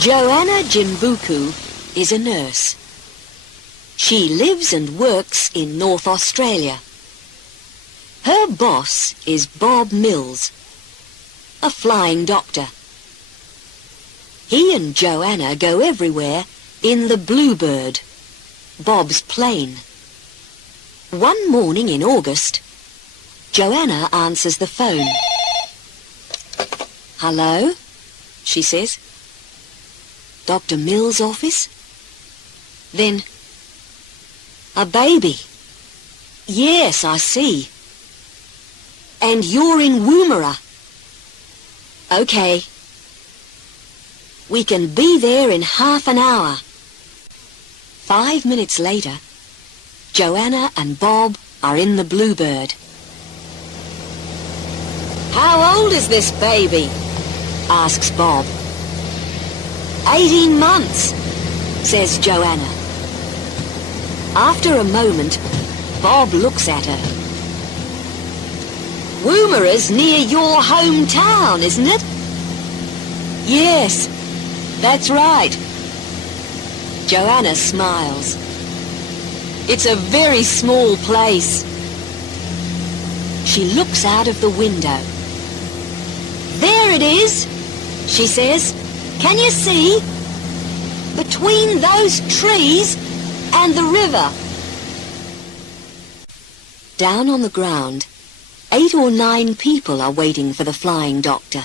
Joanna Jimbuku is a nurse. She lives and works in North Australia. Her boss is Bob Mills, a flying doctor. He and Joanna go everywhere in the Bluebird, Bob's plane. One morning in August, Joanna answers the phone. "Hello?" she says. "Dr. Mills' office?" Then, "A baby. Yes, I see. And you're in Woomera. Okay. We can be there in half an hour." 5 minutes later, Joanna and Bob are in the Bluebird. "How old is this baby?" asks Bob. 18 months, says Joanna. After a moment, Bob looks at her. "Woomera's near your hometown, isn't it?" "Yes, that's right." Joanna smiles. "It's a very small place." She looks out of the window. "There it is," she says. "Can you see? Between those trees and the river." Down on the ground, 8 or 9 people are waiting for the flying doctor.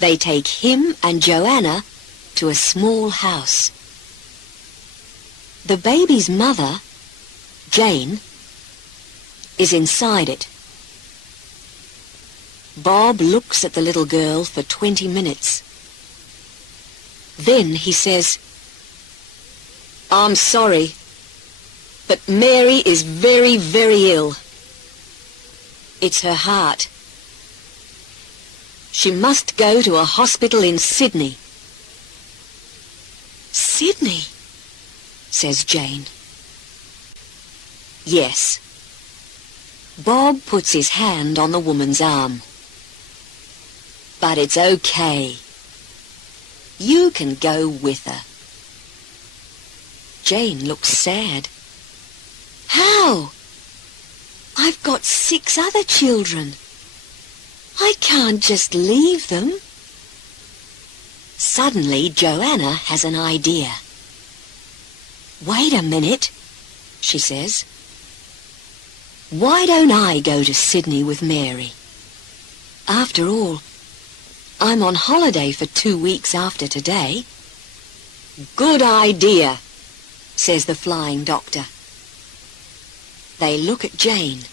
They take him and Joanna to a small house. The baby's mother, Jane, is inside it. Bob looks at the little girl for 20 minutes. Then he says, "I'm sorry, but Mary is very, very ill. It's her heart. She must go to a hospital in Sydney." "Sydney?" says Jane. "Yes." Bob puts his hand on the woman's arm. "But it's okay. You can go with her." Jane looks sad. "How? I've got 6 other children. I can't just leave them." Suddenly, Joanna has an idea. "Wait a minute," she says. "Why don't I go to Sydney with Mary? After all, I'm on holiday for 2 weeks after today." "Good idea," says the flying doctor. They look at Jane.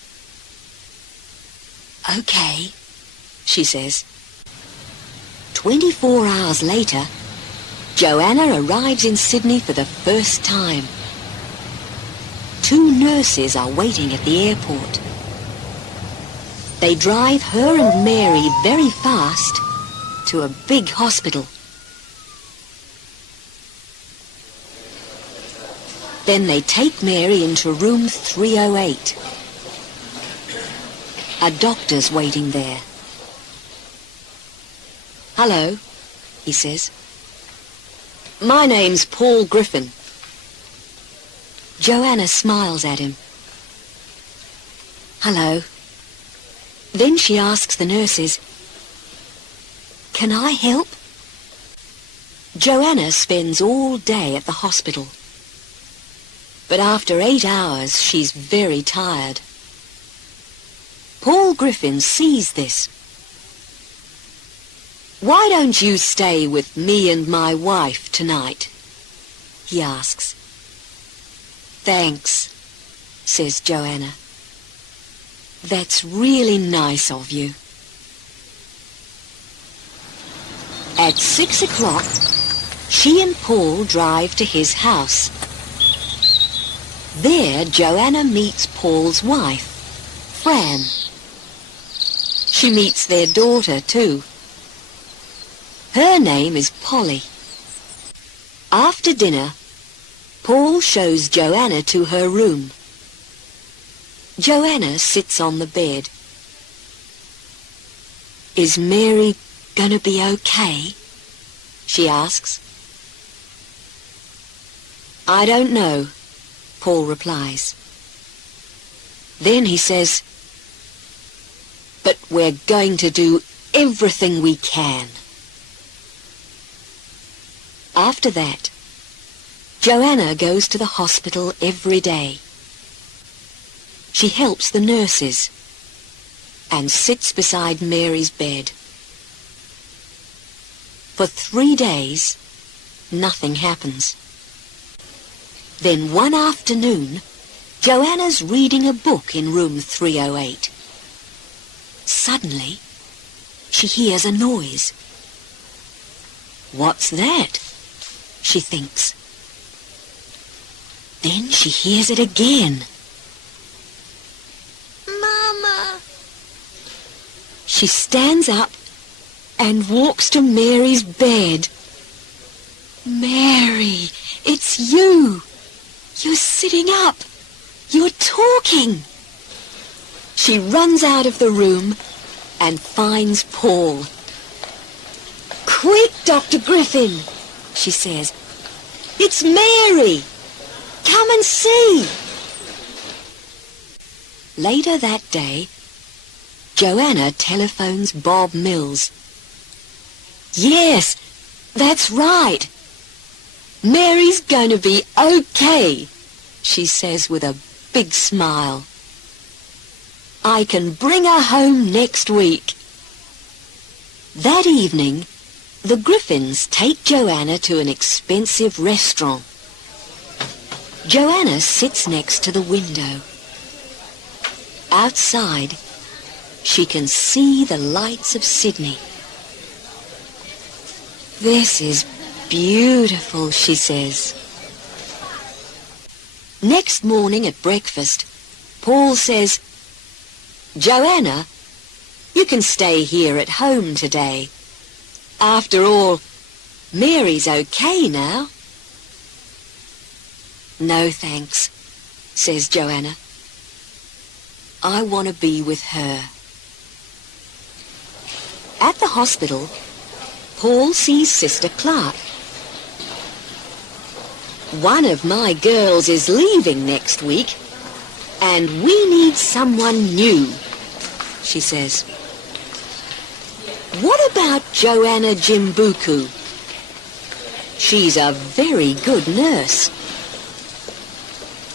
"Okay," she says. 24 hours later, Joanna arrives in Sydney for the first time. 2 nurses are waiting at the airport. They drive her and Mary very fast to a big hospital. Then they take Mary into room 308. A doctor's waiting there. "Hello," he says. "My name's Paul Griffin." Joanna smiles at him. "Hello." Then she asks the nurses, "Can I help?" Joanna spends all day at the hospital. But after 8 hours, she's very tired. Paul Griffin sees this. "Why don't you stay with me and my wife tonight?" he asks. "Thanks," says Joanna. "That's really nice of you." At 6 o'clock, she and Paul drive to his house. There, Joanna meets Paul's wife, Fran. She meets their daughter, too. Her name is Polly. After dinner, Paul shows Joanna to her room. Joanna sits on the bed. "Is Mary gonna be okay?" she asks. I don't know, Paul replies. Then he says, but we're going to do everything we can. After that, Joanna goes to the hospital every day. She helps the nurses and sits beside Mary's bed. For 3 days, nothing happens. Then one afternoon, Joanna's reading a book in room 308. Suddenly, she hears a noise. What's that? She thinks. Then she hears it again. Mama! She stands up and walks to Mary's bed. Mary, it's you! You're sitting up! You're talking! She runs out of the room and finds Paul. Quick, Dr. Griffin, she says. It's Mary! Come and see! Later that day, Joanna telephones Bob Mills. Yes, that's right. Mary's going to be okay, she says with a big smile. I can bring her home next week. That evening, the Griffins take Joanna to an expensive restaurant. Joanna sits next to the window. Outside, she can see the lights of Sydney. This is beautiful, she says. Next morning at breakfast, Paul says, Joanna, you can stay here at home today. After all, Mary's okay now. No thanks, says Joanna. I want to be with her. At the hospital, Paul sees Sister Clark. One of my girls is leaving next week, and we need someone new, she says. What about Joanna Jimbuku? She's a very good nurse.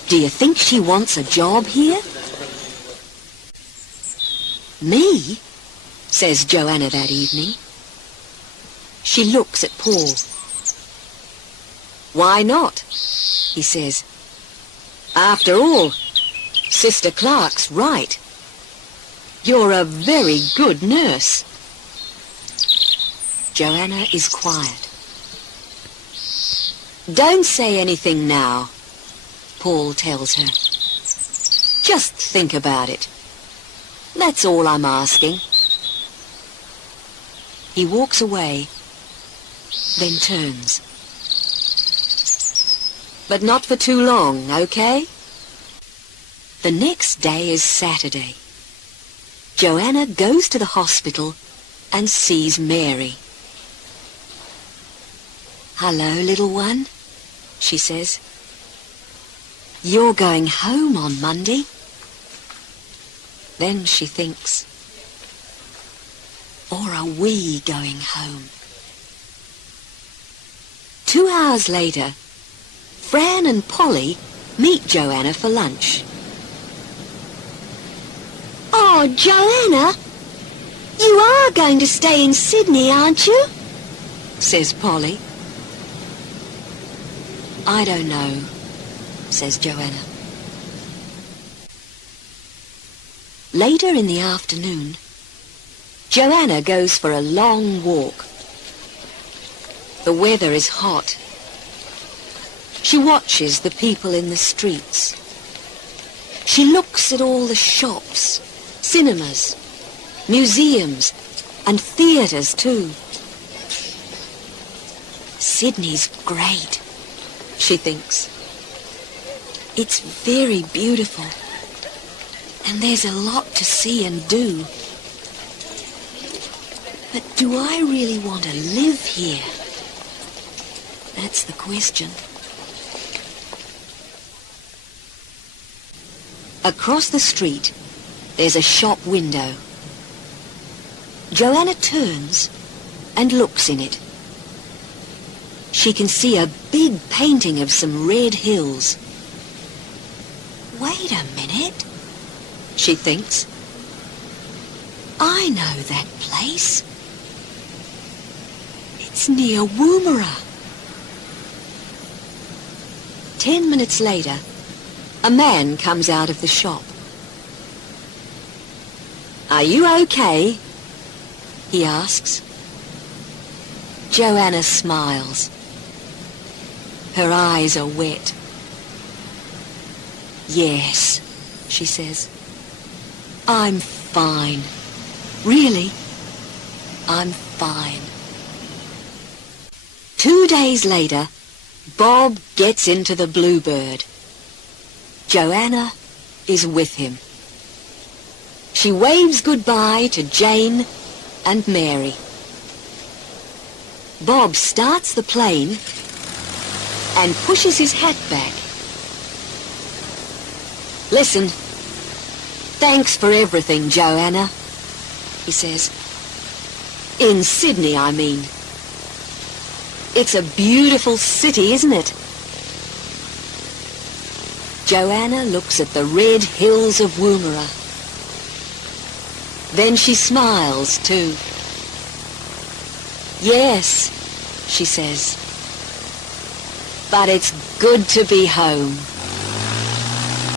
Do you think she wants a job here? Me? Says Joanna that evening. She looks at Paul. Why not? He says. After all, Sister Clark's right. You're a very good nurse. Joanna is quiet. Don't say anything now, Paul tells her. Just think about it. That's all I'm asking. He walks away, then turns. But not for too long, okay? The next day is Saturday. Joanna goes to the hospital and sees Mary. Hello, little one, she says. You're going home on Monday. Then she thinks, or are we going home? 2 hours later, Fran and Polly meet Joanna for lunch. Oh, Joanna, you are going to stay in Sydney, aren't you? Says Polly. I don't know, says Joanna. Later in the afternoon, Joanna goes for a long walk. The weather is hot. She watches the people in the streets. She looks at all the shops, cinemas, museums, and theatres too. Sydney's great, she thinks. It's very beautiful, and there's a lot to see and do. But do I really want to live here? That's the question. Across the street, there's a shop window. Joanna turns and looks in it. She can see a big painting of some red hills. Wait a minute, she thinks. I know that place. It's near Woomera. 10 minutes later, a man comes out of the shop. "Are you okay?" he asks. Joanna smiles. Her eyes are wet. "Yes," she says. "I'm fine. Really, I'm fine." 2 days later, Bob gets into the Bluebird. Joanna is with him. She waves goodbye to Jane and Mary. Bob starts the plane and pushes his hat back. "Listen, thanks for everything, Joanna," he says. "In Sydney, I mean. It's a beautiful city, isn't it?" Joanna looks at the red hills of Woomera. Then she smiles too. "Yes," she says, "but it's good to be home."